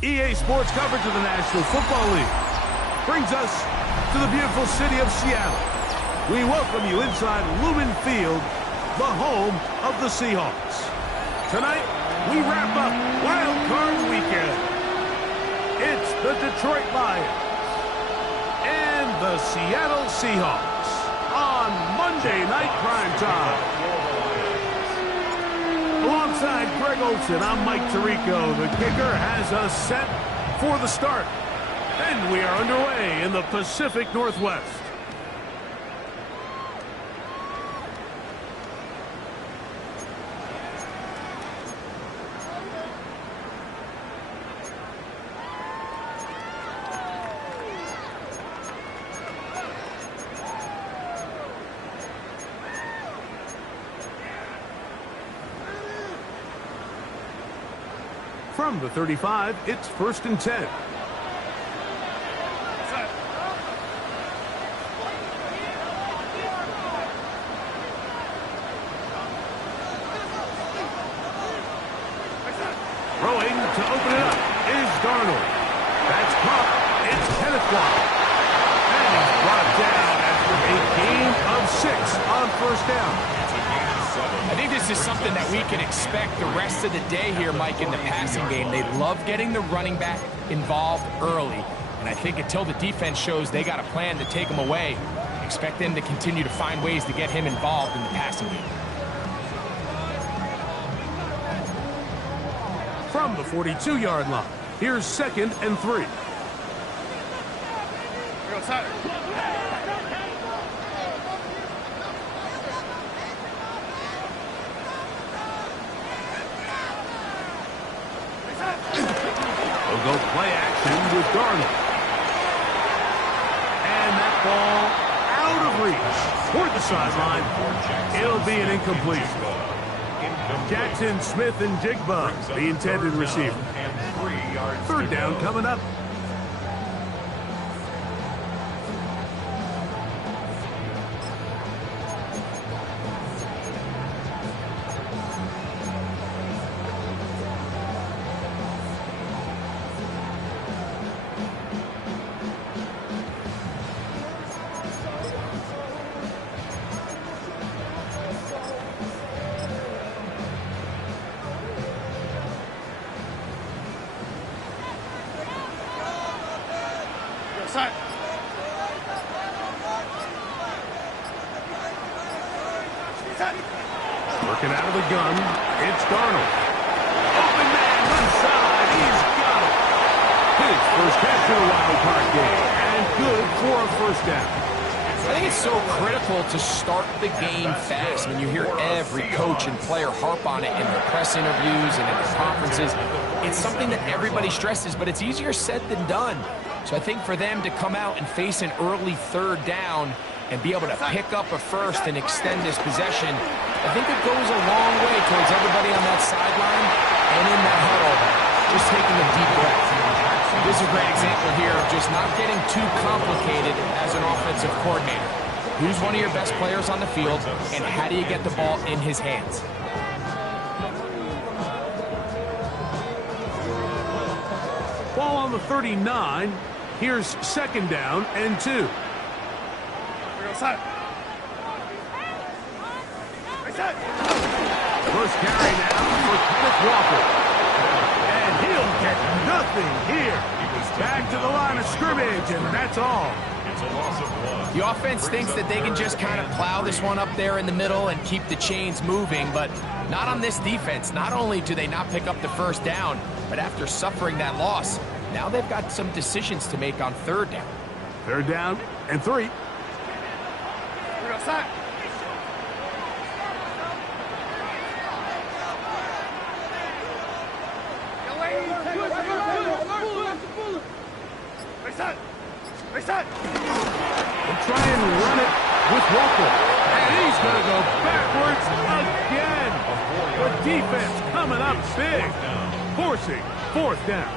EA Sports coverage of the National Football League brings us to the beautiful city of Seattle. We welcome you inside Lumen Field, the home of the Seahawks. Tonight, we wrap up Wild Card Weekend. It's the Detroit Lions and the Seattle Seahawks on Monday Night Primetime. Alongside Greg Olson, I'm Mike Tirico. The kicker has us set for the start. And we are underway in the Pacific Northwest. From the 35, it's 1st and 10. Throwing to open it up is Darnold. That's caught. It's Kenneth Walker. And he's brought down after a gain of 6 on 1st down. I think this is something that we can expect the rest of the day here, Mike, in the passing game. They love getting the running back involved early. And I think until the defense shows they got a plan to take him away, expect them to continue to find ways to get him involved in the passing game. From the 42-yard line, here's 2nd and 3. They'll go play action with Darnold. And that ball out of reach toward the sideline. It'll be an incomplete. Jackson Smith and Jigba, the intended receiver. 3rd down coming up. Working out of the gun, it's Darnold. Open man inside, he's got it. His first catch in a wild card game, and good for a 1st down. I think it's so critical to start the game fast. When you hear every coach and player harp on it in their press interviews and in their conferences, it's something that everybody stresses, but it's easier said than done. So I think for them to come out and face an early 3rd down and be able to pick up a 1st and extend this possession, I think it goes a long way towards everybody on that sideline and in that huddle just taking a deep breath. This is a great example here of just not getting too complicated as an offensive coordinator. Who's one of your best players on the field, and how do you get the ball in his hands? Ball on the 39. Here's 2nd down and 2. First carry now for Kenneth Walker. And he'll get nothing here. Back to the line of scrimmage, and that's all. It's a loss of 1. The offense thinks that they can just kind of plow this one up there in the middle and keep the chains moving, but not on this defense. Not only do they not pick up the 1st down, but after suffering that loss, now they've got some decisions to make on 3rd down. 3rd down and 3. They'll try and run it with Walker. And he's going to go backwards again. The defense coming up big, forcing fourth down.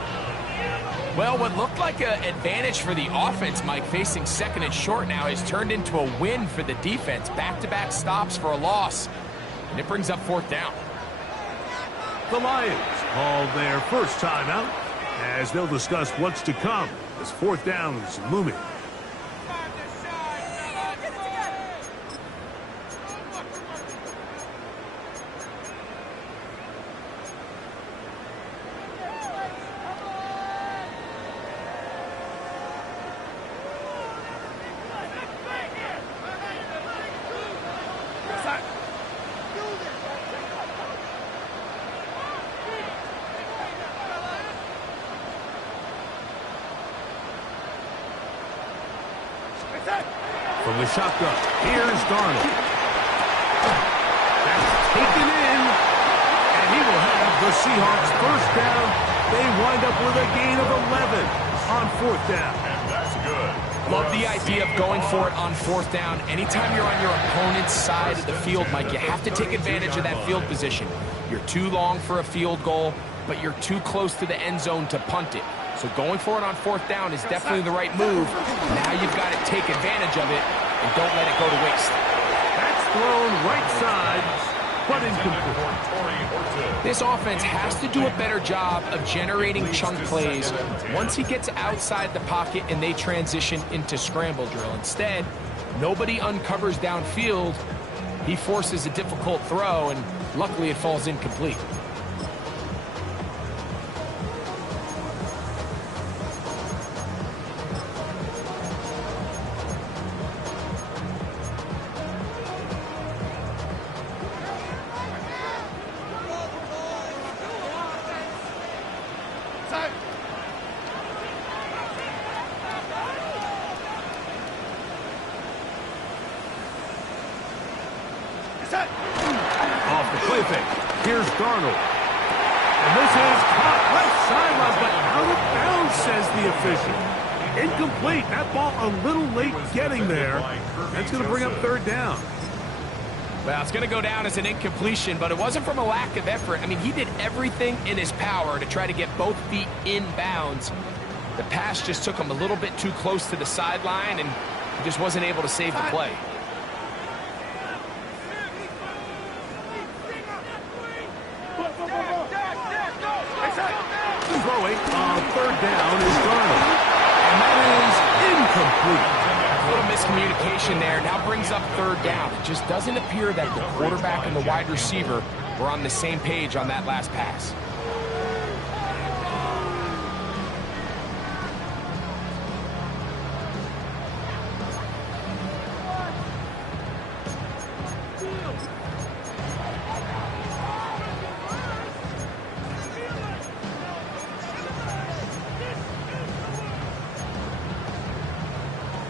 Well, what looked like an advantage for the offense, Mike, facing second and short now, has turned into a win for the defense. Back-to-back stops for a loss, and it brings up fourth down. The Lions call their first timeout as they'll discuss what's to come as fourth down is looming. From the shotgun, here's Darnold. That's taken in, and he will have the Seahawks first down. They wind up with a gain of 11 on fourth down. And that's good. Love the idea of going for it on fourth down. Anytime you're on your opponent's side of the field, Mike, you have to take advantage of that field position. You're too long for a field goal, but you're too close to the end zone to punt it. So going for it on fourth down is definitely the right move. Now you've got to take advantage of it and don't let it go to waste. That's thrown right side, but incomplete. This offense has to do a better job of generating chunk plays once he gets outside the pocket and they transition into scramble drill. Instead, nobody uncovers downfield. He forces a difficult throw, and luckily it falls incomplete. Off the play fake. Here's Darnold. And this is caught left sideline, but out of bounds, says the official. Incomplete. That ball a little late getting there. That's going to bring up third down. Well, it's going to go down as an incompletion, but it wasn't from a lack of effort. I mean, he did everything in his power to try to get both feet in bounds. The pass just took him a little bit too close to the sideline, and he just wasn't able to save the play. Throwing on third down is Darnold. And that is incomplete. A little miscommunication there. Now brings up third down. It just doesn't appear that the quarterback and the wide receiver were on the same page on that last pass.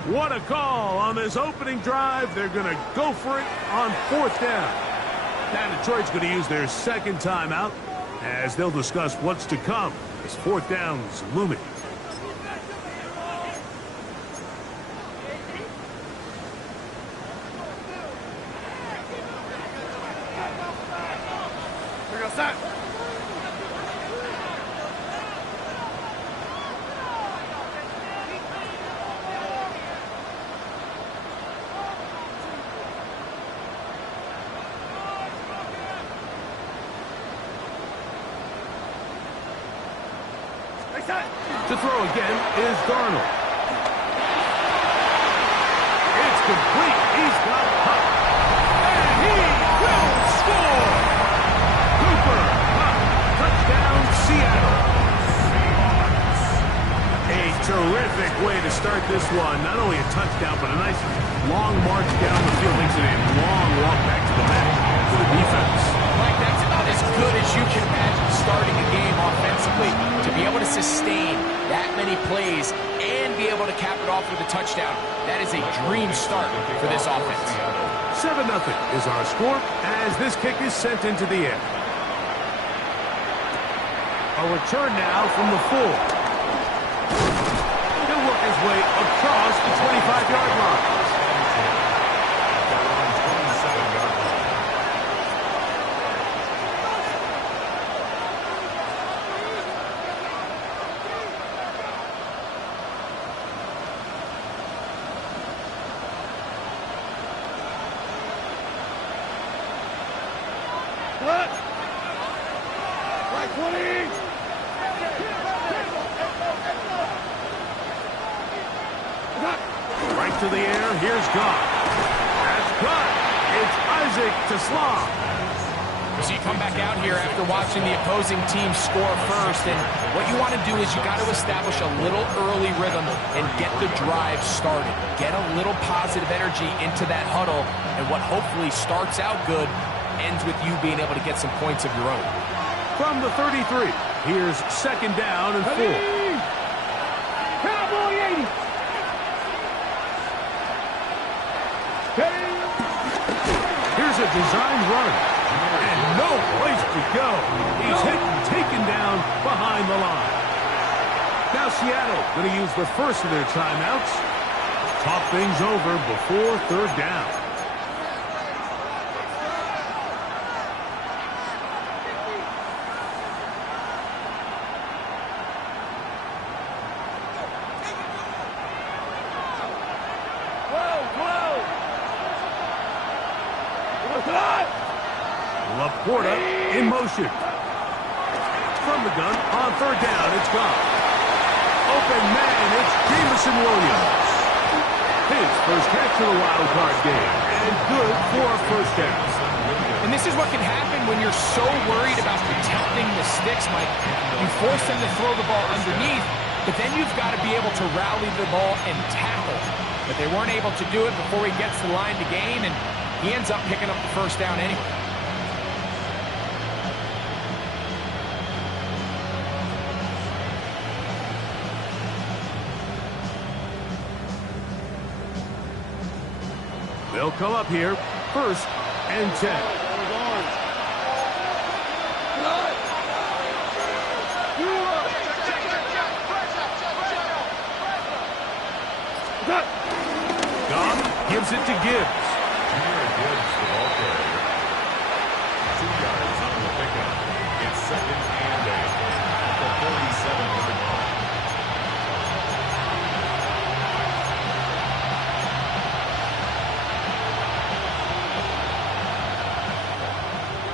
What a call on this opening drive. They're going to go for it on fourth down. Now Detroit's going to use their second timeout as they'll discuss what's to come as fourth down's looming. To throw again is Darnold. It's complete. He's got Huck. And he will score. Cooper Huck. Touchdown, Seattle. A terrific way to start this one. Not only a touchdown, but a nice long march down the field. Makes it a long walk back to the mat for the defense. Mike, that's about as good as you can imagine starting a game offensively. To be able to sustain that many plays and be able to cap it off with a touchdown, that is a dream start for this offense. 7-0 is our score as this kick is sent into the air. A return now from the full. He'll work his way across the 25-yard line. Right to the air. Here's God. That's good. It's Isaac to Slav. So you come back out here after watching the opposing team score first, and what you want to do is you got to establish a little early rhythm and get the drive started. Get a little positive energy into that huddle, and what hopefully starts out good ends with you being able to get some points of your own. From the 33, here's second down and 4. Cowboy 80. Here's a designed run. And no place to go. He's hit and taken down behind the line. Now Seattle going to use the first of their timeouts. Talk things over before third down. Laporta in motion. From the gun on third down, it's gone. Open man, it's Jameson Williams. His first catch of the wild card game, and good for a first down. And this is what can happen when you're so worried about protecting the sticks, Mike. You force them to throw the ball underneath, but then you've got to be able to rally the ball and tackle. But they weren't able to do it before he gets the line to gain, and he ends up picking up the first down anyway. They'll come up here, first and 10. Goff gives it to Gibbs. Gibbs, the ball carrier. 2 yards on the pickup. It's second and 8 at the 47-yard line.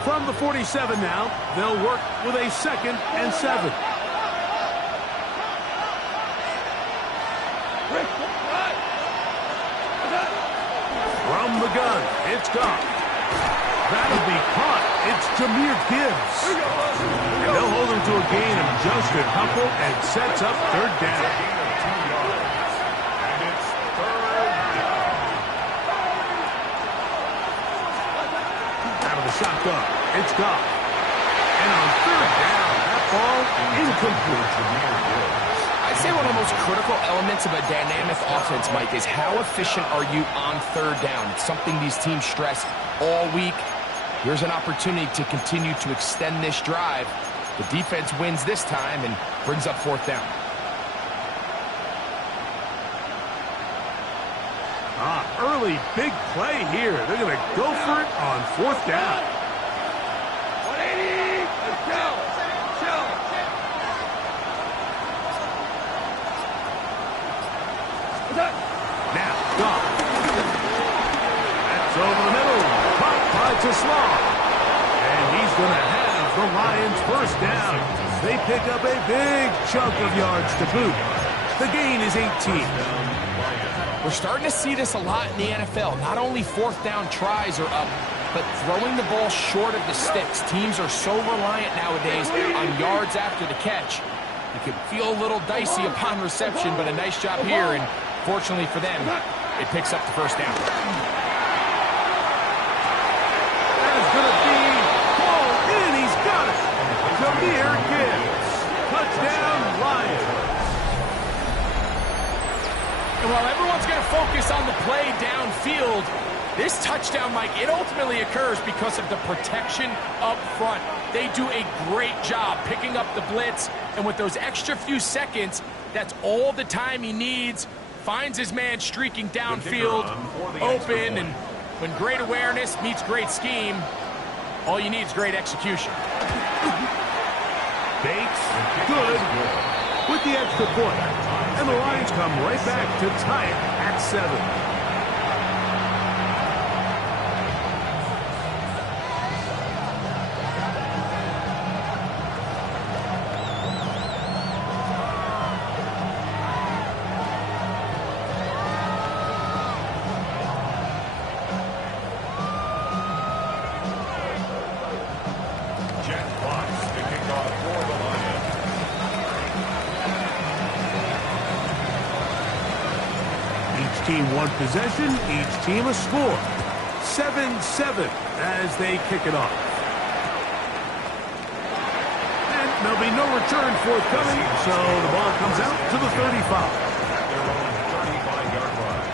From the 47 now, they'll work with a second and 7. From the gun, it's Goff. That'll be caught. It's Jahmyr Gibbs. And they'll hold him to a gain of just a couple and sets up third down. And it's third down. Out of the shotgun, it's Goff. And on third down, that ball incomplete. I'd say one of the most critical elements of a dynamic offense, Mike, is how efficient are you on third down. It's something these teams stress all week. Here's an opportunity to continue to extend this drive. The defense wins this time and brings up fourth down. Early big play here. They're going to go for it on fourth down. 180. Let's go. Now, Goff. That's over the middle. Caught by Slav. And he's going to have the Lions first down. They pick up a big chunk of yards to boot. The gain is 18. We're starting to see this a lot in the NFL. Not only fourth down tries are up, but throwing the ball short of the sticks. Teams are so reliant nowadays on yards after the catch. It could feel a little dicey upon reception, but a nice job here, and fortunately for them, it picks up the first down. That is going to be ball in. He's got it. Jahmyr Gibbs. Touchdown, Lions. And while everyone's going to focus on the play downfield, this touchdown, Mike, it ultimately occurs because of the protection up front. They do a great job picking up the blitz, and with those extra few seconds, That's all the time he needs. Finds his man streaking downfield, open, and when great awareness meets great scheme, all you need is great execution. Bates, good, with the extra point. And the Lions come right back to tie it at 7. Team one possession, each team a score. 7-7 as they kick it off. And there'll be no return forthcoming, so the ball comes out to the 35. Their own 35-yard line.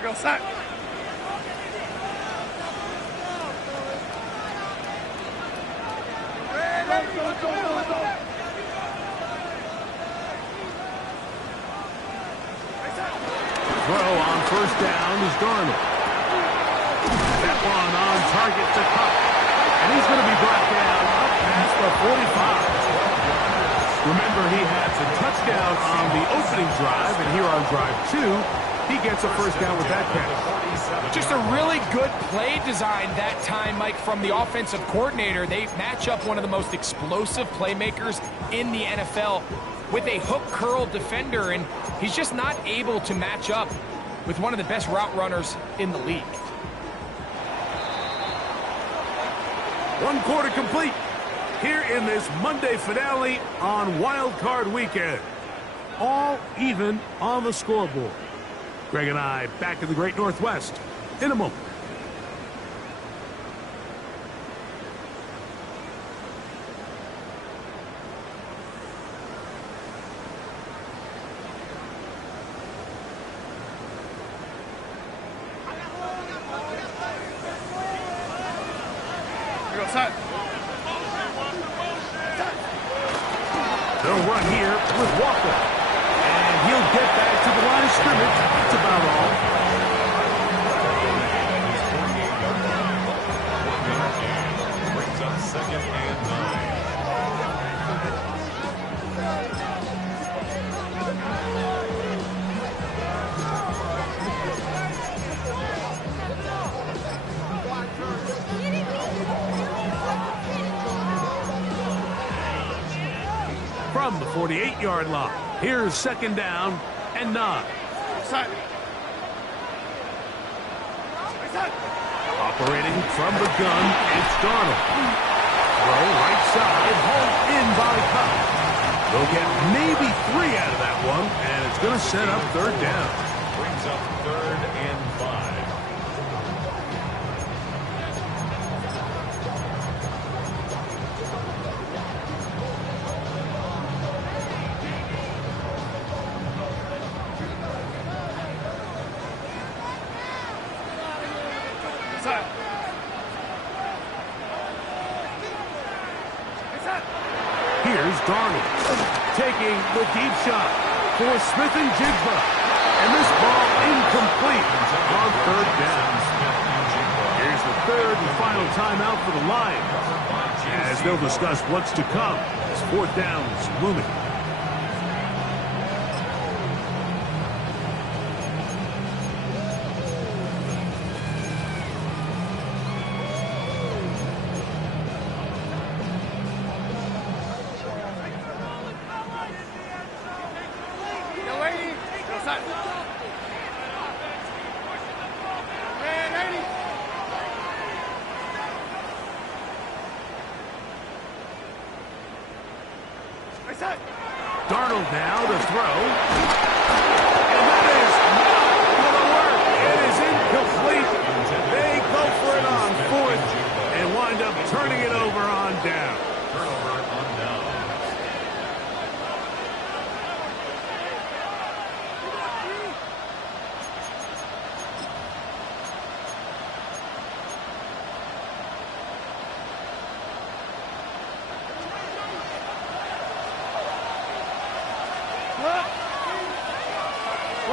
Go set. Throw on first down is Darnold. That one on target to Cup. And he's going to be brought down up past the 45. Remember, he has a touchdown on the opening drive, and here on drive 2, he gets a first down with that catch. Just a really good play design that time, Mike, from the offensive coordinator. They match up one of the most explosive playmakers in the NFL with a hook curl defender, and he's just not able to match up with one of the best route runners in the league. One quarter complete here in this Monday finale on Wild Card Weekend. All even on the scoreboard. Greg and I back in the Great Northwest in a moment. Go set. They'll run here with Walker. And he'll get back to the line of scrimmage. That's about all. Brings up 2nd and 9. From the 48-yard line, here's 2nd down and 9. Set. Operating from the gun, it's Darnold. Throw right side, home in by Cup. They'll get maybe 3 out of that one, and it's going to set up 3rd down. Brings up 3rd and 5. Here's Darnold taking the deep shot for Smith and Jigba. And this ball incomplete on 3rd down. Here's the 3rd and final timeout for the Lions, as they'll discuss what's to come as 4th down's looming. Darnold now to throw. And that is not going to work. It is incomplete. They go for it on 4th and wind up turning it over on down. Turnover on down.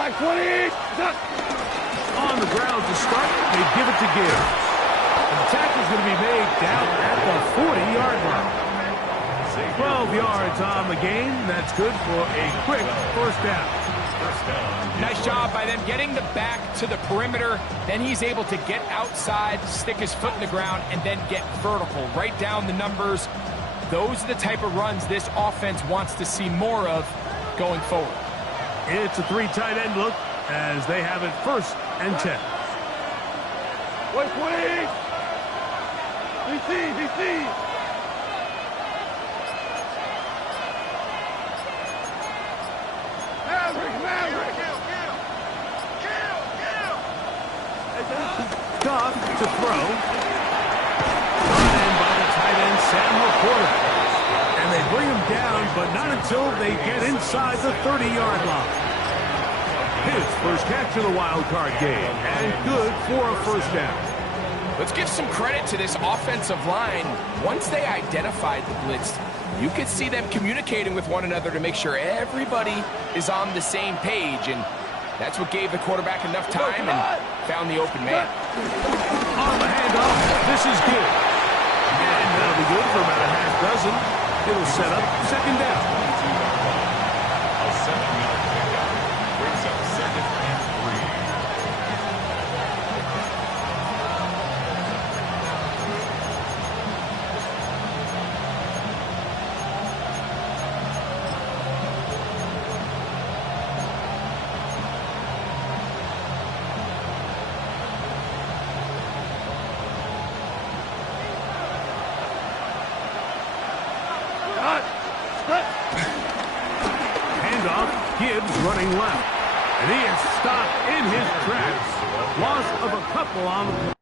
Back 20. Duck. On the ground to start, they give it to Gibbs. And the tackle's going to be made down at the 40-yard line. 12 yards on the game. That's good for a quick first down. Nice job by them getting the back to the perimeter. Then he's able to get outside, stick his foot in the ground, and then get vertical. Right down the numbers. Those are the type of runs this offense wants to see more of going forward. It's a 3 tight end look as they have it 1st and 10. Wait, 20. DC. Maverick. Goff to throw. Brought in by the tight end, Sam LaPorta. And they bring him down, but not until they get inside the 30-yard line. His first catch of the wild card game, and good for a first down. Let's give some credit to this offensive line. Once they identified the blitz, you could see them communicating with one another to make sure everybody is on the same page, and that's what gave the quarterback enough time and found the open man. On the handoff, this is good. And that'll be good for about a half dozen. It'll set up 2nd down. A 7-yard pickup brings up 2nd and 3. Handoff, Gibbs running left. And he is stopped in his tracks. Loss of a couple on the...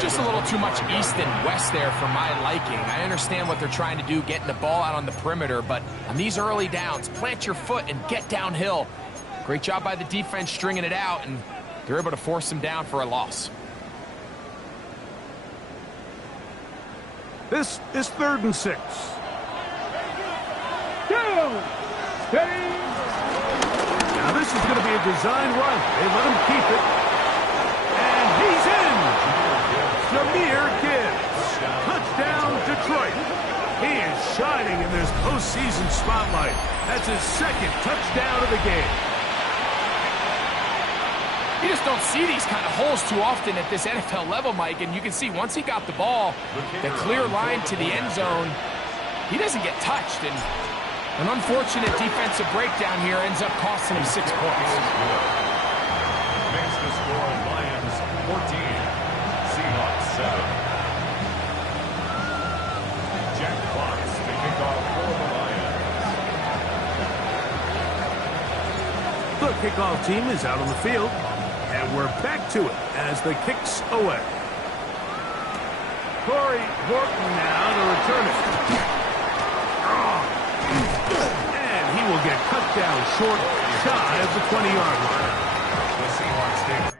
Just a little too much east and west there for my liking. I understand what they're trying to do, getting the ball out on the perimeter, but on these early downs, plant your foot and get downhill. Great job by the defense stringing it out, and they're able to force them down for a loss. This is 3rd and 6. Go. Steady. Now this is going to be a design run. They let him keep it. And he's in. Jahmyr Gibbs. Touchdown, Detroit. He is shining in this postseason spotlight. That's his second touchdown of the game. You just don't see these kind of holes too often at this NFL level, Mike, and you can see once he got the ball, the clear line to the end zone, he doesn't get touched, and an unfortunate defensive breakdown here ends up costing him 6 points. Makes the score Lions 14, Seahawks 7. Jack Fox to kick off for the Lions. The kickoff team is out on the field. And we're back to it as the kick's away. Corey Horton now to return it. And he will get cut down short, shy of the 20-yard line. The Seahawks take.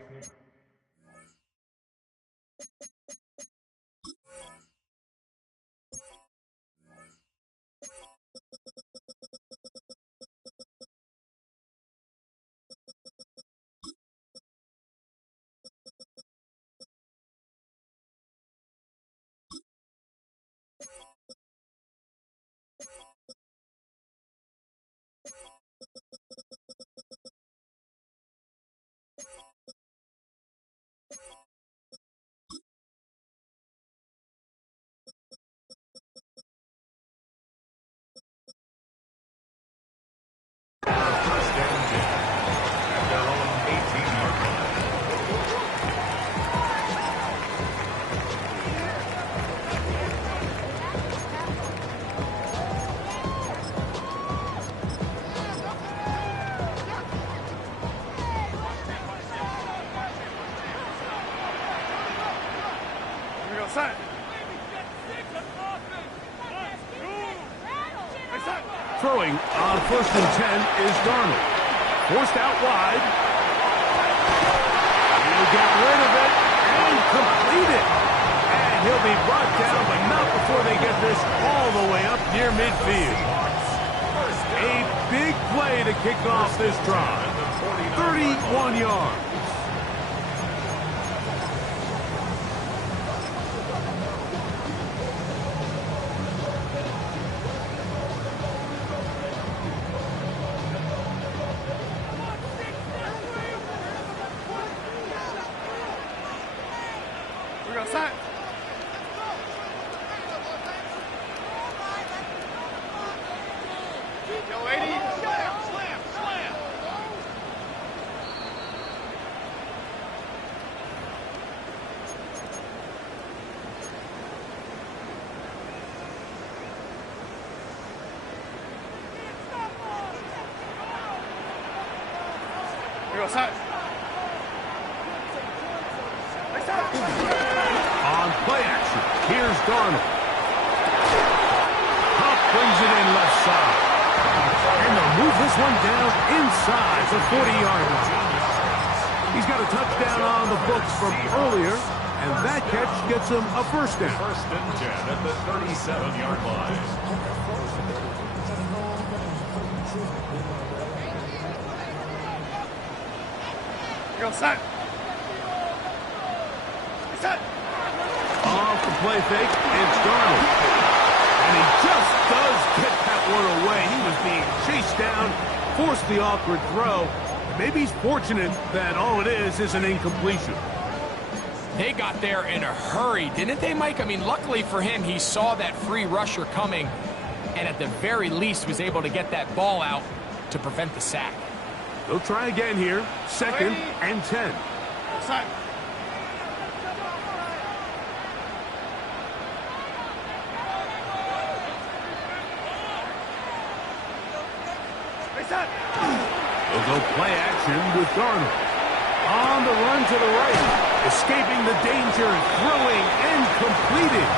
Throwing on 1st and 10 is Darnold. Forced out wide. He'll get rid of it and complete it. And he'll be brought down, but not before they get this all the way up near midfield. A big play to kick off this drive. 31 yards. On play action, here's Darnold. Huff brings it in left side. And they'll move this one down inside the 40-yard line. He's got a touchdown on the books from earlier, and that catch gets him a first down. 1st and 10 at the 37-yard line. Go set. Set. Off the play fake, it's Darnold. And he just does get that one away. He was being chased down, forced the awkward throw. Maybe he's fortunate that all it is an incompletion. They got there in a hurry, didn't they, Mike? I mean, luckily for him, he saw that free rusher coming and at the very least was able to get that ball out to prevent the sack. They'll try again here. 2nd and 10. Set. They'll go play action with Darnold. On the run to the right. Escaping the danger, throwing, and completed.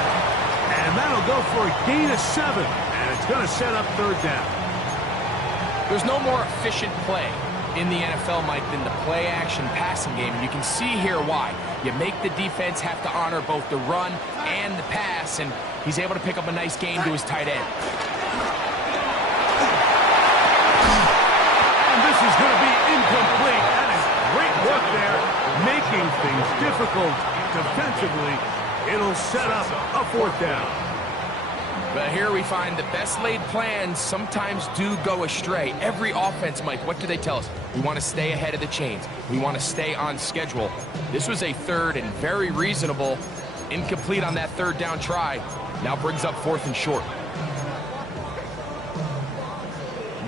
And that'll go for a gain of 7. And it's going to set up 3rd down. There's no more efficient play in the NFL, Mike, than the play-action passing game. And you can see here why. You make the defense have to honor both the run and the pass, and he's able to pick up a nice gain to his tight end. difficult defensively. It'll set up a fourth down. But here we find the best laid plans sometimes do go astray. Every offense, Mike, what do they tell us? We want to stay ahead of the chains. We want to stay on schedule. This was a third and very reasonable. Incomplete on that third down try. Now brings up fourth and short.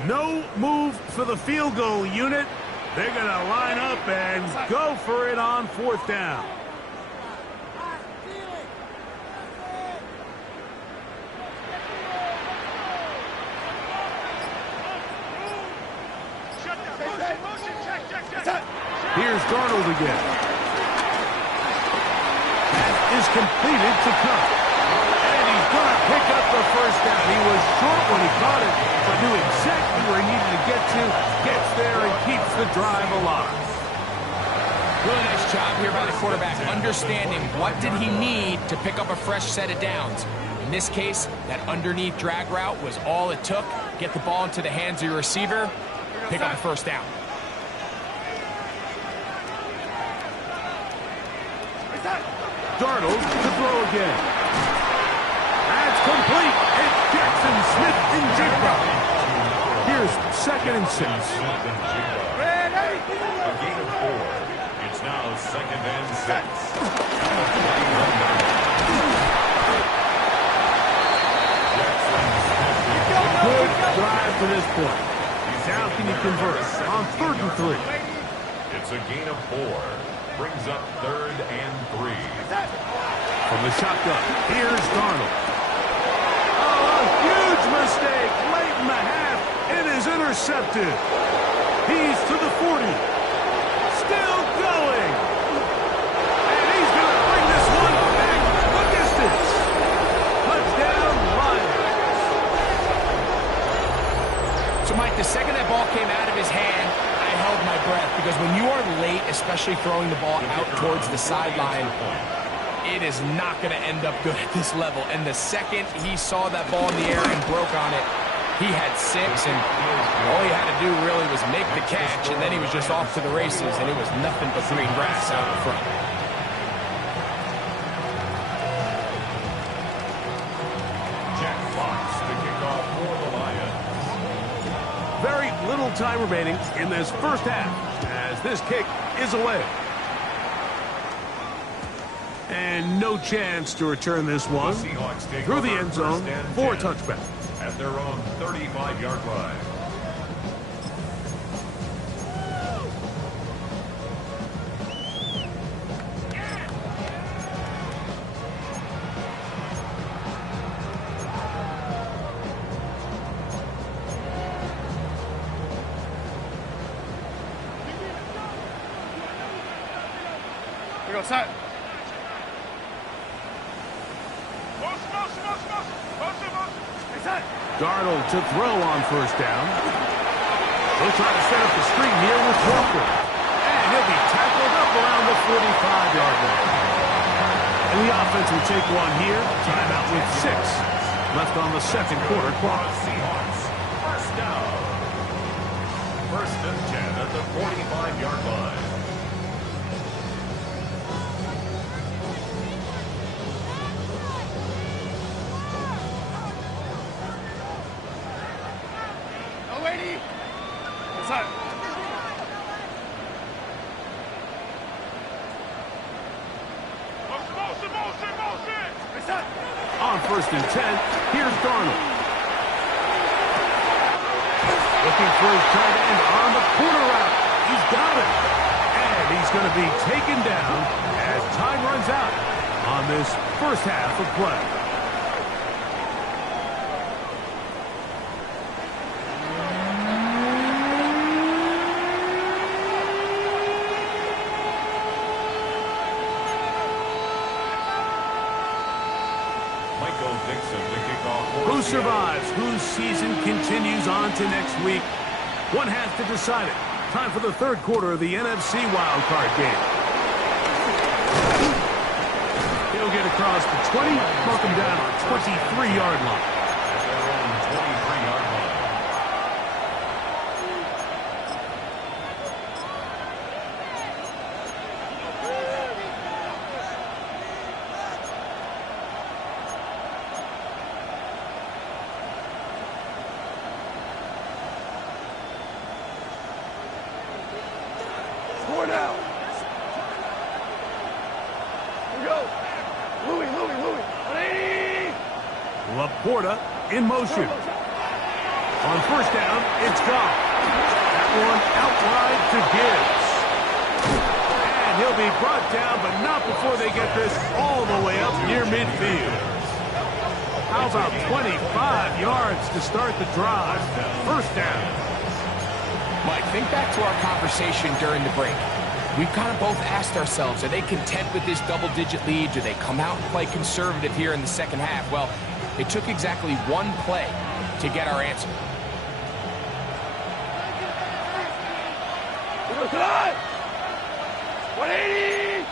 No move for the field goal unit. They're going to line up and go for it on fourth down. Here's Darnold again. That is completed to Cook. And he's going to pick up the first down. He was short when he caught it, but knew exactly where he needed to get to. Gets there and keeps the drive alive. Really nice job here by the quarterback, understanding what did he need to pick up a fresh set of downs. In this case, that underneath drag route was all it took. Get the ball into the hands of your receiver, pick up the first down. Darnold to throw again. That's complete. It's Jackson Smith and Jigba. Here's 2nd and 6. A gain of 4. It's now 2nd and 6. Good drive to this point. Now can you convert on 3rd and 3? It's a gain of 4. Brings up 3rd and 3. From the shotgun, here's Darnold. Oh, a huge mistake late in the half. It is intercepted. He's to the 40. Still going. And he's going to bring this one back the distance. Touchdown, Lions. So, Mike, the second that ball came out of his hand, I held my breath, because when you are late, especially throwing the ball out towards the sideline, it is not going to end up good at this level. And the second he saw that ball in the air and broke on it, he had 6, and all he had to do really was make the catch, and then he was just off to the races, and it was nothing but green grass out in front. Jack Fox to kick off for the Lions. Very little time remaining in this first half as this kick is away. And no chance to return this one through the end zone for a touchback. At their own 35-yard line. We go set. Darnold to throw on first down. He'll try to set up the screen here with Walker. And he'll be tackled up around the 45-yard line. And the offense will take one here. Timeout with 6 left on the second quarter clock. Seahawks, first down. 1st and 10 at the 45-yard line. On 1st and 10, here's Darnold. Looking for his tight end on the corner route. He's got it. And he's going to be taken down as time runs out on this first half of play. Who survives? Whose season continues on to next week? One has to decide it. Time for the third quarter of the NFC wildcard game. He'll get across the 20, mark him down on 23-yard line. At their own 23-yard line. More now. Here we go. Louis. 180. Laporta in motion. On first down, it's gone. That one out wide to Gibbs. And he'll be brought down, but not before they get this all the way up near midfield. How about 25 yards to start the drive? First down. Mike, think back to our conversation during the break. We've kind of both asked ourselves, are they content with this double-digit lead? Do they come out and play conservative here in the second half? Well, it took exactly one play to get our answer. Come on! 180!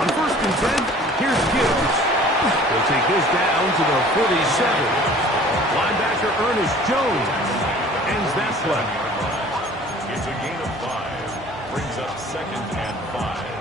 On first and 10, here's Gibbs. They'll take this down to the 47. Linebacker Ernest Jones ends that play. It's a gain of 5. Brings up 2nd and 5.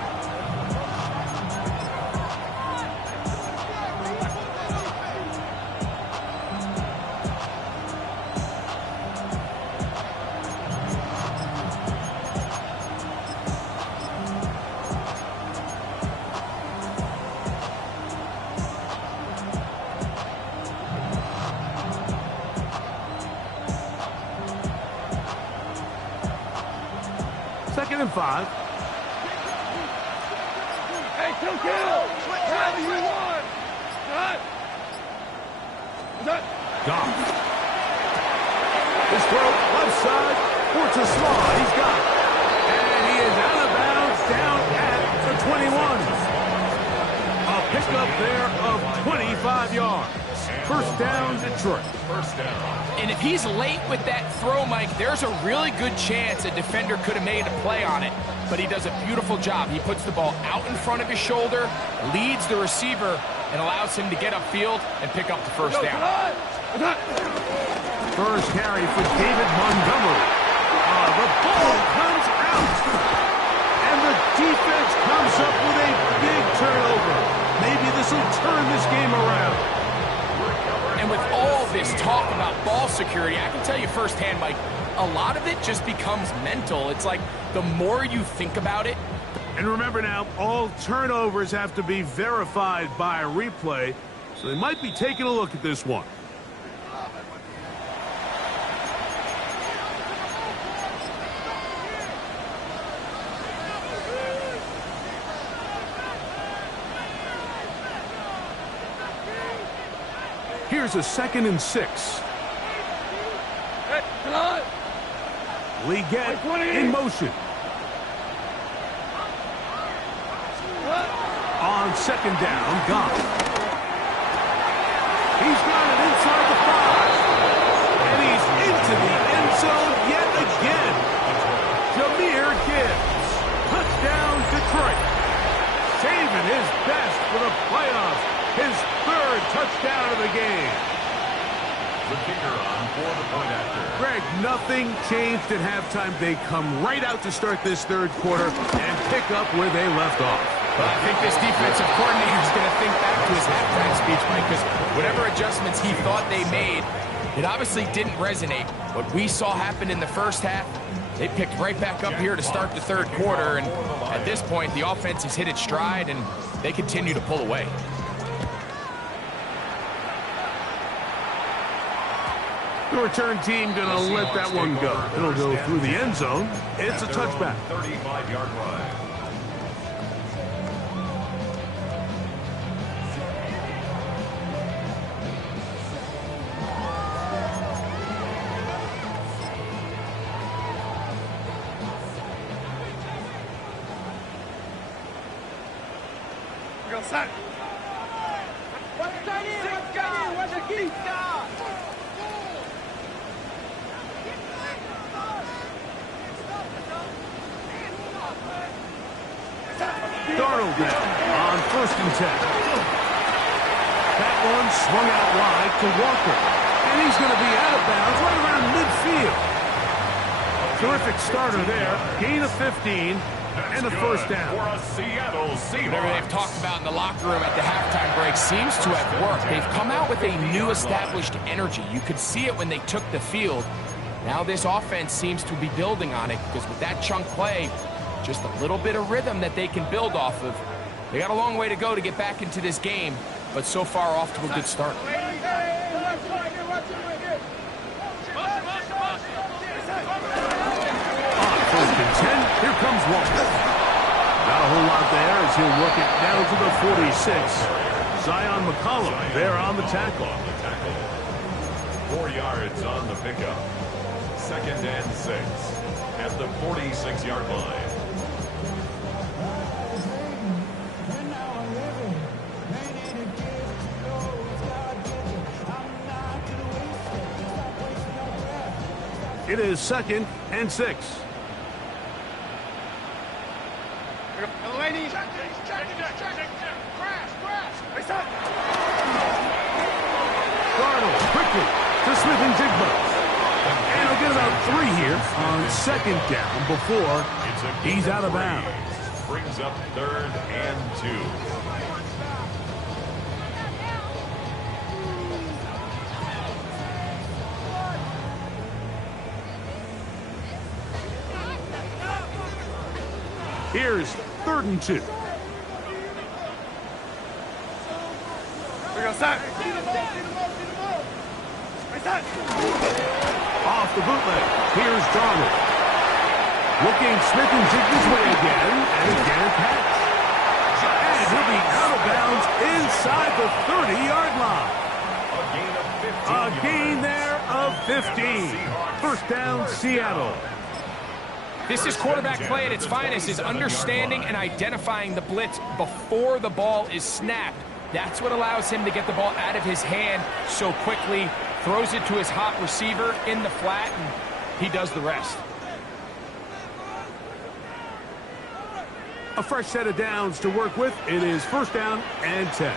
Second and 5. Hey, kill! Whatever you want! Done! Goff. His throw, left side, Forts a small. He's got it. And he is out of bounds down at the 21. A pickup there of 25 yards. First down, Detroit. First down. And if he's late with that throw, Mike, there's a really good chance a defender could have made a play on it. But he does a beautiful job. He puts the ball out in front of his shoulder, leads the receiver, and allows him to get upfield and pick up the first down. First carry for David Montgomery. The ball comes out. And the defense comes up with a big turnover. Maybe this will turn this game around. And with all this talk about ball security, I can tell you firsthand, Mike, a lot of it just becomes mental. It's like the more you think about it. And remember now, all turnovers have to be verified by a replay, so they might be taking a look at this one. Here's a 2nd and 6. Leggett in motion. On second down, Goff. He's got it inside the 5. And he's into the end zone yet again. Jahmyr Gibbs. Touchdown, Detroit. Saving his best for the playoffs. His 3rd touchdown of the game. The kicker on for the point after. Greg, nothing changed at halftime. They come right out to start this 3rd quarter and pick up where they left off. But I think this defensive coordinator is going to think back to his halftime speech, Mike, because whatever adjustments he thought they made, it obviously didn't resonate. What we saw happen in the first half, they picked right back up here to start the 3rd quarter, and at this point, the offense has hit its stride, and they continue to pull away. The return team going to let that one go. It'll go through the end zone. It's a touchback. 35-yard line. We go set. Darnold down on first and 10. That one swung out wide to Walker. And he's going to be out of bounds right around midfield. Terrific starter there. Gain of 15. and a first down. For a Seattle Seahawks. Whatever they've talked about in the locker room at the halftime break seems to have worked. They've come out with a new established energy. You could see it when they took the field. Now this offense seems to be building on it because with that chunk play, just a little bit of rhythm that they can build off of. They got a long way to go to get back into this game, but so far off to a good start. First and 10, here comes Walker. Not a whole lot there as he'll work it down to the 46. Zion McCollum there on the tackle. 4 yards on the pickup. 2nd and 6 at the 46-yard line. It is 2nd and 6. Darnold quickly to Smith and Jigba. And he'll get about 3 here on 2nd down before he's out of bounds. Brings up 3rd and 2. Here's 3rd and 2. Off the bootleg. Here's Darnold. Looking Smith and Jigba's way again. And again catch. And he'll be out of bounds inside the 30-yard line. A gain there of 15. First down, Seattle. This is quarterback play at its finest, is understanding and identifying the blitz before the ball is snapped. That's what allows him to get the ball out of his hand so quickly, throws it to his hot receiver in the flat, and he does the rest. A fresh set of downs to work with. It is 1st down and 10.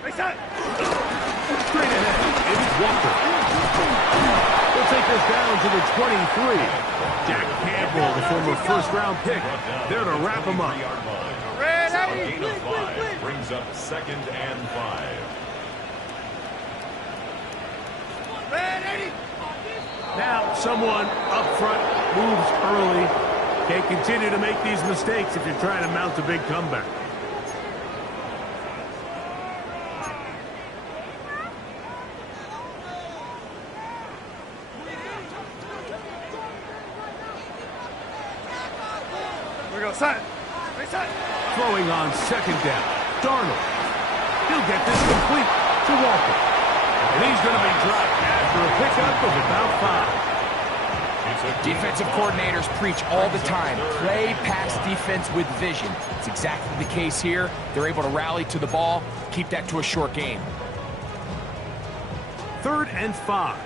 Straight ahead, it is Walker. We'll take this down to the 23. Jack Campbell, the former first-round pick, there to wrap him up. A gain of 5 brings up 2nd and 5. Now someone up front moves early. Can't continue to make these mistakes if you're trying to mount a big comeback. Throwing on 2nd down. Darnold. He'll get this complete to Walker. And he's going to be dropped after a pickup of about 5. Defensive coordinators preach all the time, play pass defense with vision. It's exactly the case here. They're able to rally to the ball, keep that to a short game. 3rd and 5.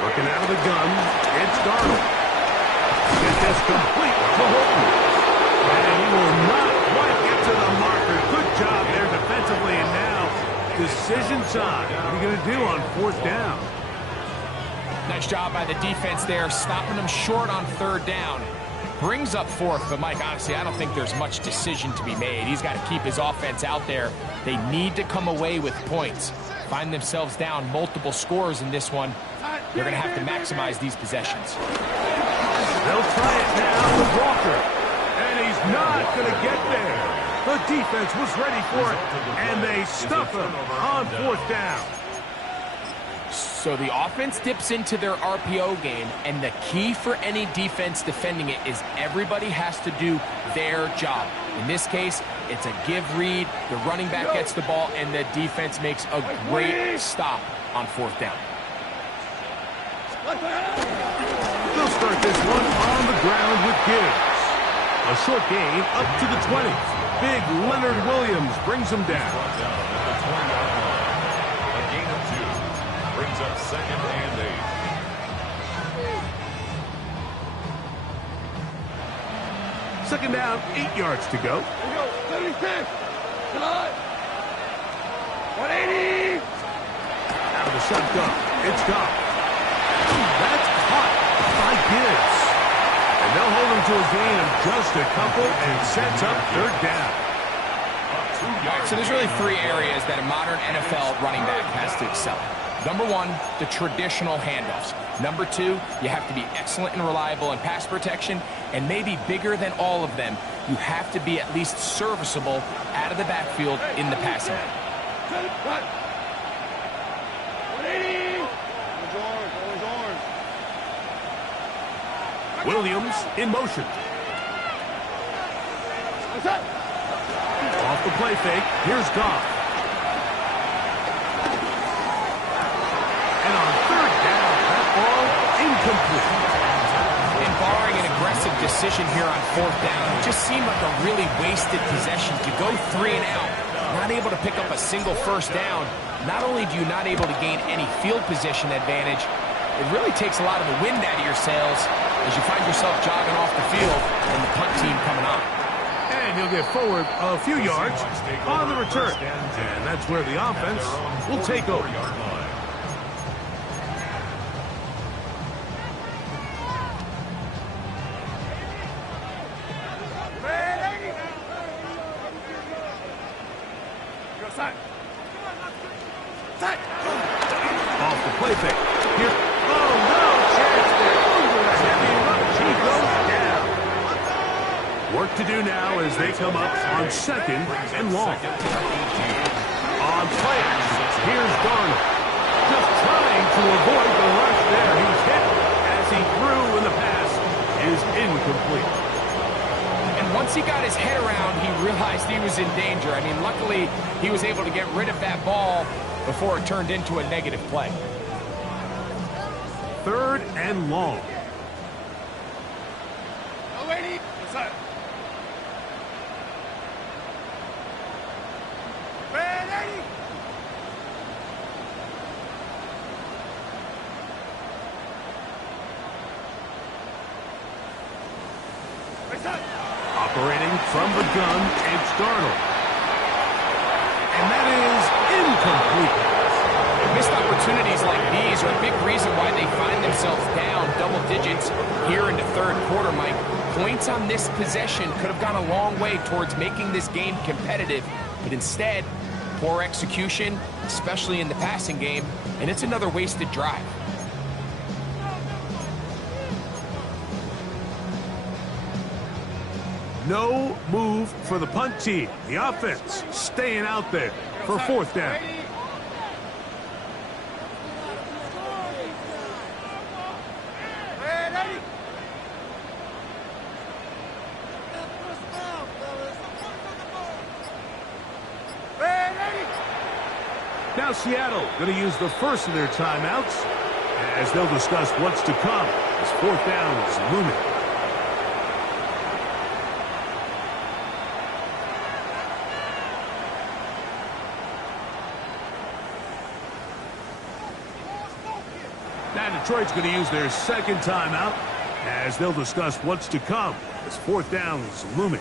Working out of the gun, it's Darnold. Get this complete to Holton. And he will not quite get to the marker. Good job there defensively, and now decision time. What are you going to do on 4th down? Nice job by the defense there, stopping them short on 3rd down. Brings up 4th, but Mike, honestly, I don't think there's much decision to be made. He's got to keep his offense out there. They need to come away with points. Find themselves down multiple scores in this one. They're going to have to maximize these possessions. They'll try it now with Walker. And he's not going to get there. The defense was ready for it, and they stuff him on 4th down. So the offense dips into their RPO game, and the key for any defense defending it is everybody has to do their job. In this case, it's a give read, the running back gets the ball, and the defense makes a great stop on 4th down. They'll start this one on the ground with Gibbs. A short gain up to the 20. Big Leonard Williams brings him down. A gain of 2 brings up 2nd and 8. 2nd down, 8 yards to go. 76. 180. for the shotgun. It's gone. That's caught by Gibbs. And they'll hold him to a gain of just a couple and sets up third down. All right, so there's really three areas that a modern NFL running back has to excel at. Number one, the traditional handoffs. Number two, you have to be excellent and reliable in pass protection. And maybe bigger than all of them, you have to be at least serviceable out of the backfield in the passing game. Williams in motion. Off the play fake, here's Goff. And on third down, that ball incomplete. And barring an aggressive decision here on fourth down, it just seemed like a really wasted possession to go 3 and out, not able to pick up a single first down. Not only do you not able to gain any field position advantage, it really takes a lot of the wind out of your sails as you find yourself jogging off the field and the punt team coming on. And he'll get forward a few yards on the return. And that's where the offense will take over. Off the play fake. Here. Oh, no chance there. Over the heavy rush. He goes down. Work to do now as they come up on second and long. On play action, here's Darnold. Just trying to avoid the rush there. He's hit as he threw, and the pass is incomplete. And once he got his head around, he realized he was in danger. I mean, luckily, he was able to get rid of that ball before it turned into a negative play. Third and long. Operating from the gun, it's Darnold. And that is incomplete. Missed opportunities like these are a big reason why they find themselves down double digits here in the third quarter, Mike. Points on this possession could have gone a long way towards making this game competitive, but instead, poor execution, especially in the passing game, and it's another wasted drive. No move for the punt team. The offense staying out there for fourth down. Now Seattle going to use the first of their timeouts as they'll discuss what's to come as fourth down is looming. Now Detroit's going to use their second timeout as they'll discuss what's to come as fourth down is looming.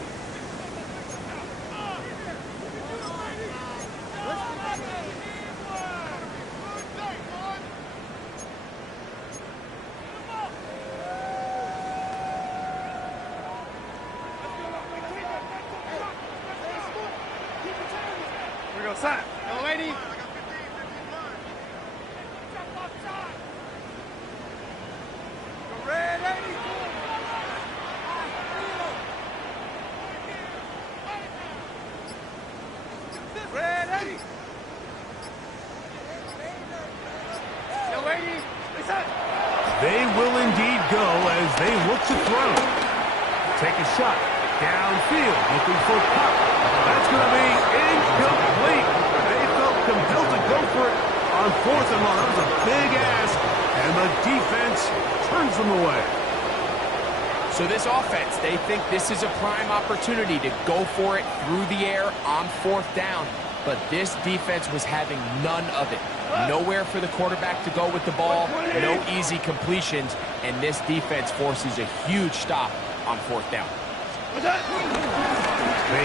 They will indeed go as they look to throw. Take a shot. Downfield, looking for Cup. That's going to be incomplete. They felt compelled to go for it on fourth and long. That was a big ask, and the defense turns them away. So this offense, they think this is a prime opportunity to go for it through the air on fourth down. But this defense was having none of it. Nowhere for the quarterback to go with the ball, no easy completions, and this defense forces a huge stop on fourth down. They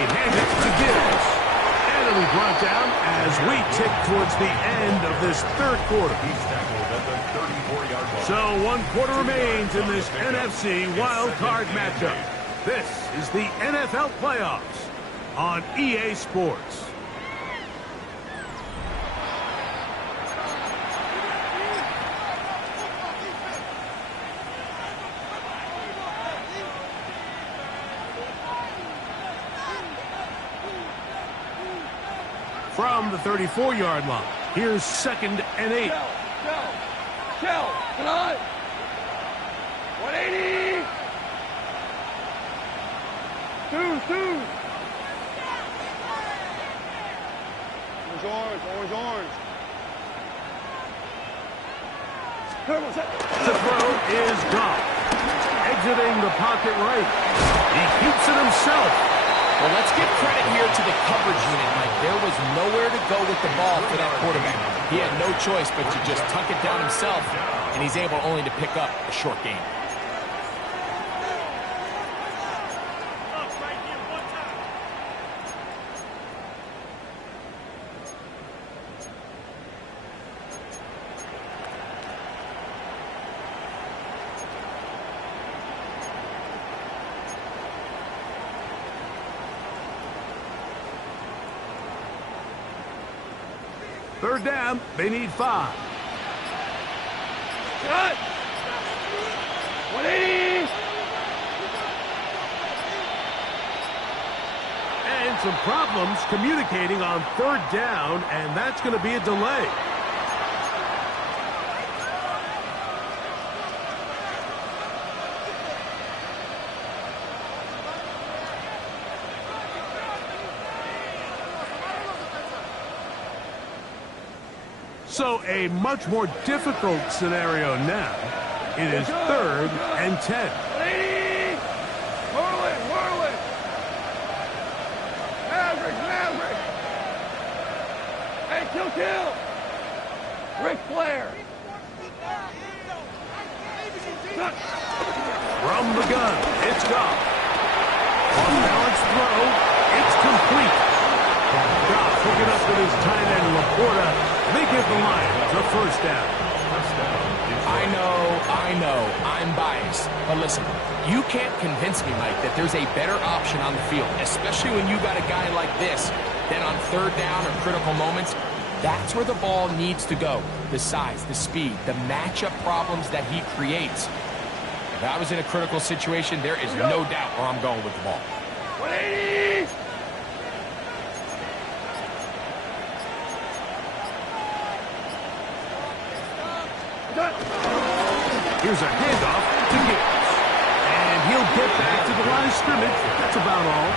hand it to Gibbs. And finally brought down as we tick towards the end of this third quarter. He's tackled at the 34-yard line. So 1 quarter remains in this NFC wild card matchup. This is the NFL playoffs on EA Sports. From the 34-yard line, here's 2nd and 8. Kill, tonight. 180. Two. Orange. The throw is gone. Exiting the pocket right. He keeps it himself. Well, let's give credit here to the coverage unit, Mike. There was nowhere to go with the ball for that quarterback. He had no choice but to just tuck it down himself, and he's able only to pick up a short gain. Third down, they need 5. Cut. 180. And some problems communicating on third down, and that's going to be a delay. So a much more difficult scenario now. It is 3rd and 10. 180. Whirling. Maverick. Hey, kill. Ric Flair. From the gun, it's gone. Off-balance throw, it's complete. Goff picking up with his tight end, Laporta. They give the Lions a first down. I know, I'm biased. But listen, you can't convince me, Mike, that there's a better option on the field, especially when you got a guy like this, then on third down or critical moments, that's where the ball needs to go. The size, the speed, the matchup problems that he creates. If I was in a critical situation, there is no doubt where I'm going with the ball. 180. Here's a handoff to Gibbs. And he'll get back to the line of scrimmage. That's about all.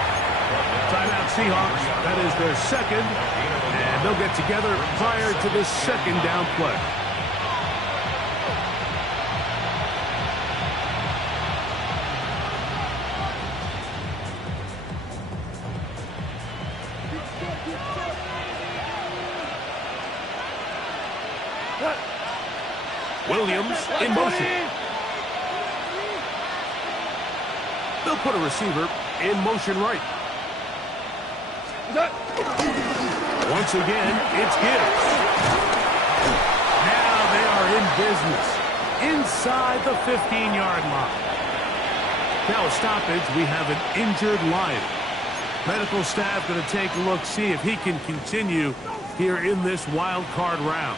Timeout Seahawks. That is their second. And they'll get together prior to this second down play. Williams in motion. They'll put a receiver in motion right. Once again, it's Gibbs. Now they are in business inside the 15-yard line. Now a stoppage, we have an injured Lion. Medical staff going to take a look, see if he can continue here in this wild card round.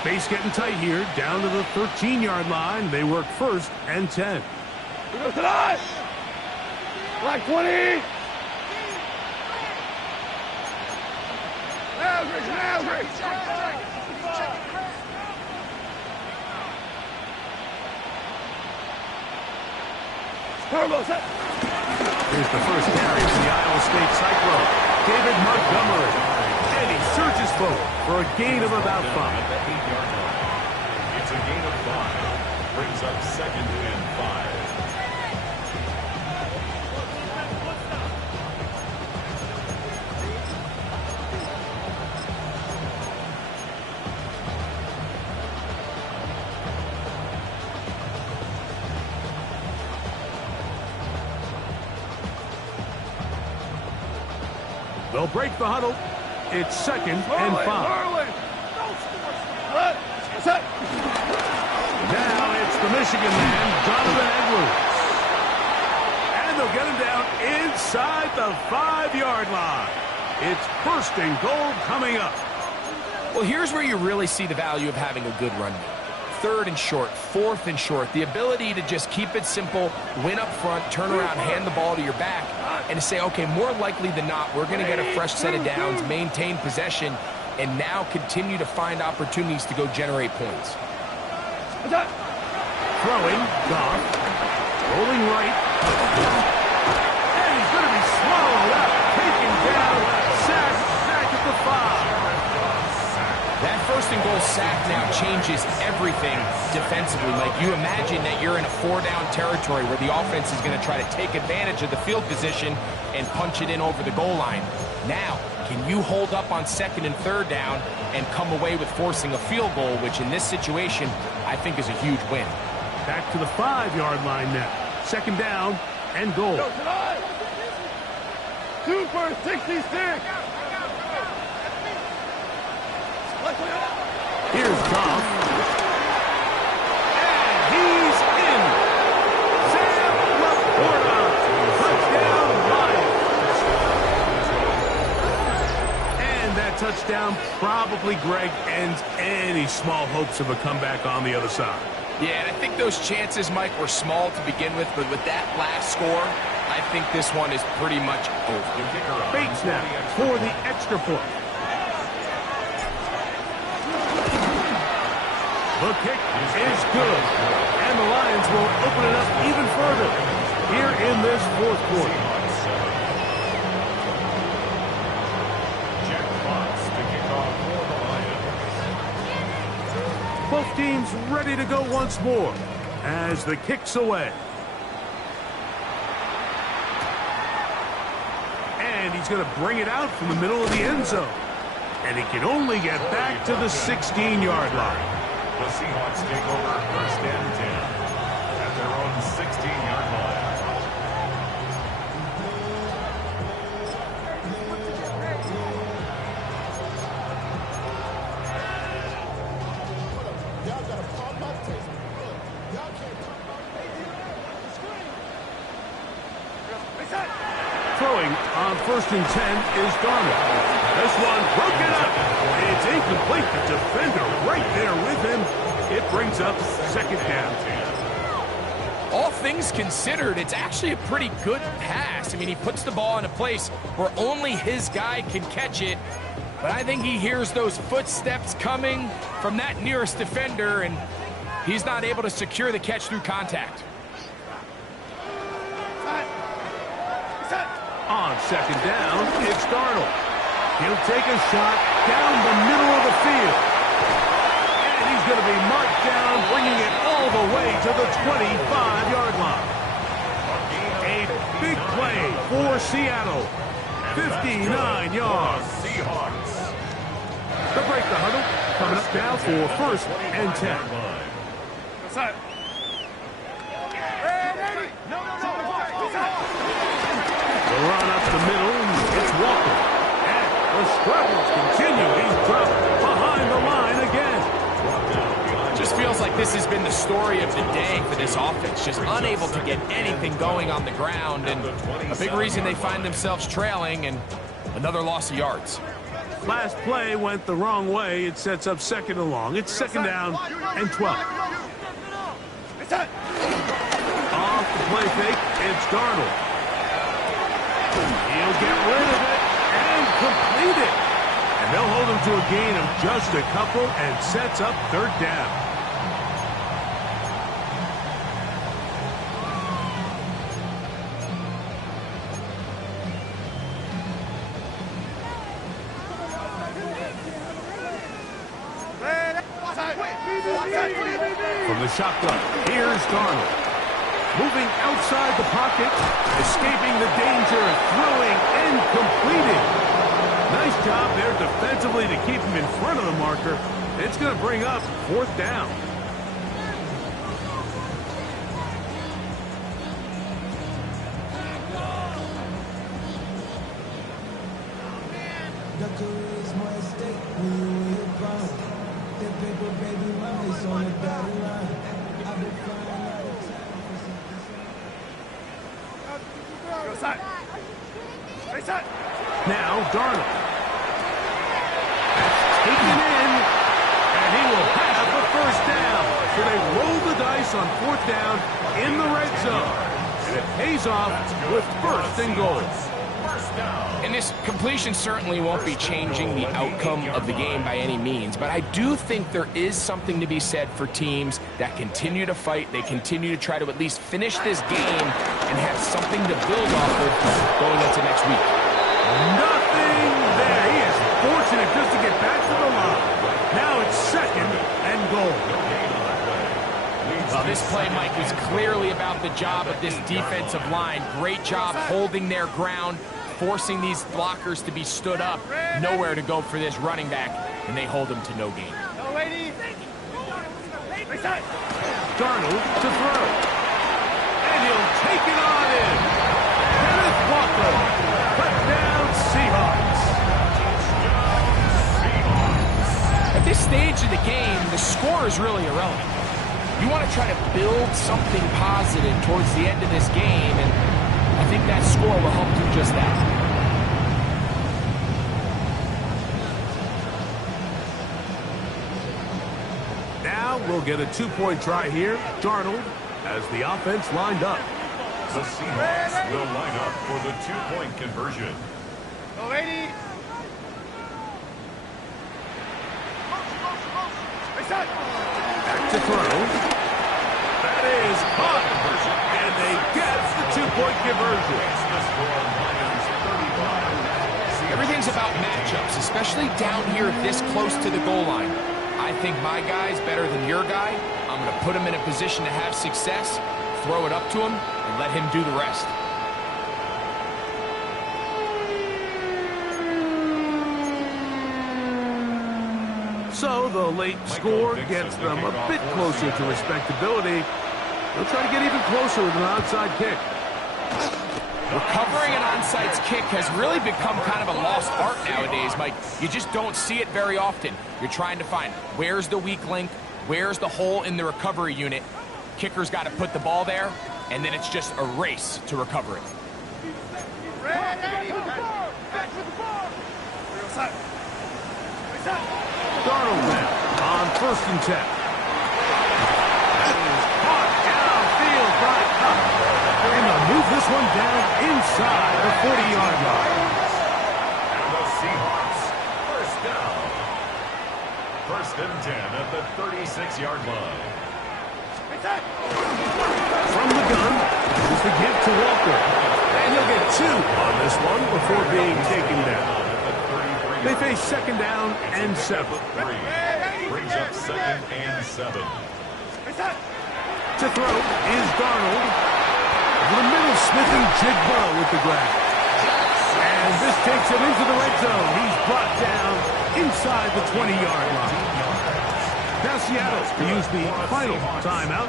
Space getting tight here, down to the 13-yard line. They work 1st and 10. We go tonight. Like 20. Average. Here's the first carry for the Iowa State Cyclone. David Montgomery. And he surges forward for a gain of about 5. At the 8-yard line. It's a gain of 5. Brings up 2nd and 5. They'll break the huddle. It's 2nd and 5. Now it's the Michigan man, Donovan Edwards. And they'll get him down inside the 5-yard line. It's 1st and goal coming up. Well, here's where you really see the value of having a good run game. 3rd and short, 4th and short. The ability to just keep it simple, win up front, turn around, hand the ball to your back, and to say, okay, more likely than not, we're going to get a fresh set of downs, maintain possession, and now continue to find opportunities to go generate points. Throwing, Goff, rolling right, and he's going to be swallowed up, taken down, sacked at the 5. That 1st and goal sack now changes everything defensively. Like, you imagine that you're in a 4-down territory where the offense is going to try to take advantage of the field position and punch it in over the goal line. Now, can you hold up on 2nd and 3rd down and come away with forcing a field goal, which in this situation, I think is a huge win. Back to the 5-yard line now. 2nd down and goal. Super 66. Here's Goff. And he's in. Sam Laporta. Touchdown, Lions. And that touchdown probably, Greg, ends any small hopes of a comeback on the other side. Yeah, and I think those chances, Mike, were small to begin with, but with that last score, I think this one is pretty much over. Bates now for the extra point. The kick is good, and the Lions will open it up even further here in this 4th quarter. Jack Fox to kick off for the Lions. Both teams ready to go once more as the kick's away. And he's going to bring it out from the middle of the end zone. And he can only get back to the 16-yard line. The Seahawks take over 1st and 10 at their own 16-yard line. Throwing on 1st and 10 is Darnold. This one broken up. It's incomplete. The defender right there with him. It brings up 2nd down. All things considered, it's actually a pretty good pass. I mean, he puts the ball in a place where only his guy can catch it. But I think he hears those footsteps coming from that nearest defender, and he's not able to secure the catch through contact. On 2nd down, it's Darnold. He'll take a shot down the middle of the field. And he's going to be marked down, bringing it all the way to the 25-yard line. A big play for Seattle. 59 yards. Seahawks. The break the huddle. Coming up now for 1st and 10. The run up the middle. It's Walker. And the struggles continue. He's dropped behind the line again. Just feels like this has been the story of the day for this offense. Just unable to get anything going on the ground, and a big reason they find themselves trailing, and another loss of yards. Last play went the wrong way. It sets up 2nd and long. It's 2nd down and 12. Off the play fake, it's Darnold. He'll get rid of it and complete it. And they'll hold him to a gain of just a couple and sets up 3rd down. From the shotgun, here's Darnold. Moving outside the pocket, escaping the danger, throwing and completing. Nice job there defensively to keep him in front of the marker. It's going to bring up 4th down. Now Darnold. Taken in, and he will have the first down. So they roll the dice on 4th down in the red zone. And it pays off with 1st and goal. And this completion certainly won't be changing the outcome of the game by any means, but I do think there is something to be said for teams that continue to fight. They continue to try to at least finish this game and have something to build off of going into next week. Nothing there. He is fortunate just to get back to the line. Now it's 2nd and goal. Well, this play, Mike, was clearly about the job of this defensive line. Great job holding their ground, forcing these blockers to be stood up. Nowhere to go for this running back, and they hold him to no gain. Darnold to throw. And he'll take it on in. Kenneth Walker. Touchdown Seahawks. At this stage of the game, the score is really irrelevant. You want to try to build something positive towards the end of this game, and I think that score will help do just that. Now we'll get a 2-point try here. Darnold as the offense lined up. The Seahawks will line up for the 2-point conversion. Back to throw. That is caught. And they get the 2-point conversion. Everything's about matchups, especially down here this close to the goal line. I think my guy's better than your guy. I'm going to put him in a position to have success, throw it up to him, and let him do the rest. So the late score gets them a bit closer to respectability. They'll try to get even closer with an onside kick. Recovering an onside kick has really become kind of a lost art nowadays, Mike. You just don't see it very often. You're trying to find where's the weak link, where's the hole in the recovery unit. Kicker's got to put the ball there, and then it's just a race to recover it. Darnold now on 1st and 10. That is caught downfield by Cup. And they'll move this one down inside the 40-yard line. And the Seahawks, 1st down. 1st and 10 at the 36-yard line. From the gun, is the give to Walker. And he'll get 2 on this one before being taken down. They face 2nd down and 7. Brings up 2nd and 7. To throw is Darnold. The middle Smith and Jigba with the grab. And this takes him into the red zone. He's brought down inside the 20-yard line. Now Seattle to use the final timeout.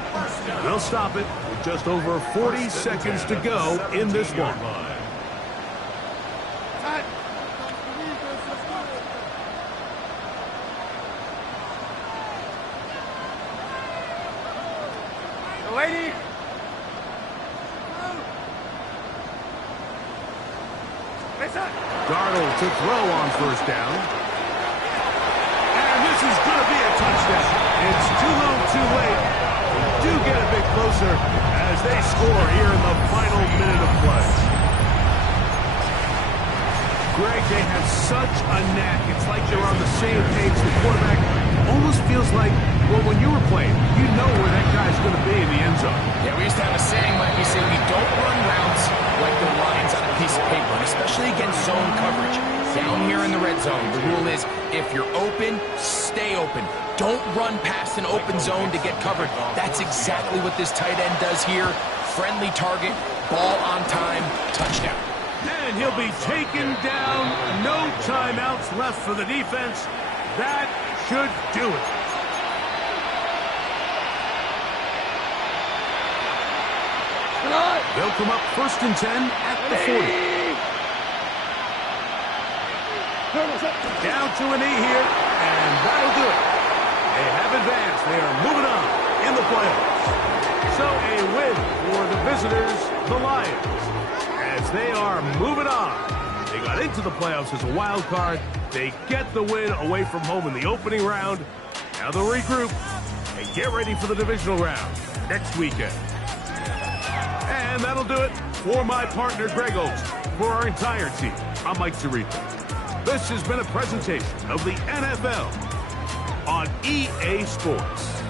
They'll stop it with just over 40 seconds to go in this one. Darnold to throw on 1st down. And this is going to be a touchdown. It's too little too late. They do get a bit closer as they score here in the final minute of play. Greg, they have such a knack. It's like they're on the same page. The quarterback almost feels like, well, when you were playing, you know where that guy's going to be in the end zone. Yeah, we used to have a saying, like we say, we don't run routes like the lines on a piece of paper, and especially against zone coverage. Down here in the red zone, the rule is if you're open, stay open. Don't run past an open zone to get covered. That's exactly what this tight end does here. Friendly target, ball on time, touchdown. And he'll be taken down. No timeouts left for the defense. That should do it. They'll come up 1st and 10 at the 40. Down to a knee here, and that'll do it. They have advanced. They are moving on in the playoffs. So a win for the visitors, the Lions, as they are moving on. They got into the playoffs as a wild card. They get the win away from home in the opening round. Now they'll regroup and get ready for the divisional round next weekend. And that'll do it for my partner, Greg Olson. For our entire team, I'm Mike Tirico. This has been a presentation of the NFL on EA Sports.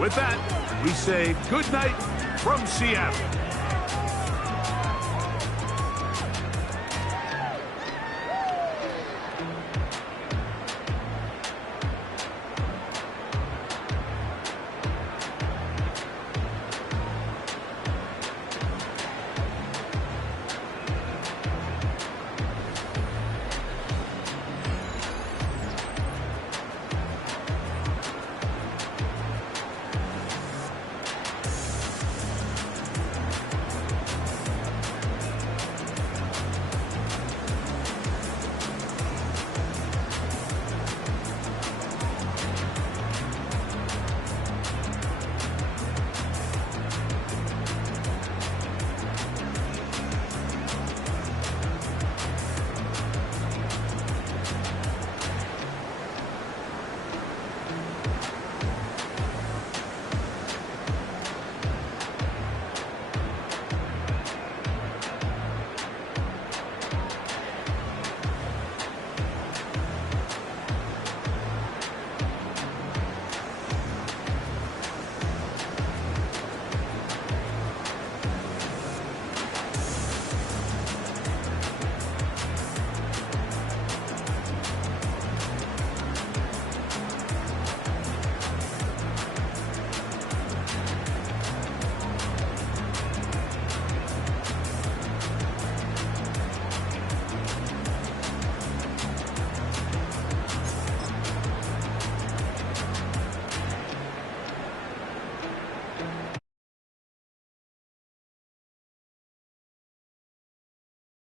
With that, we say good night from Seattle.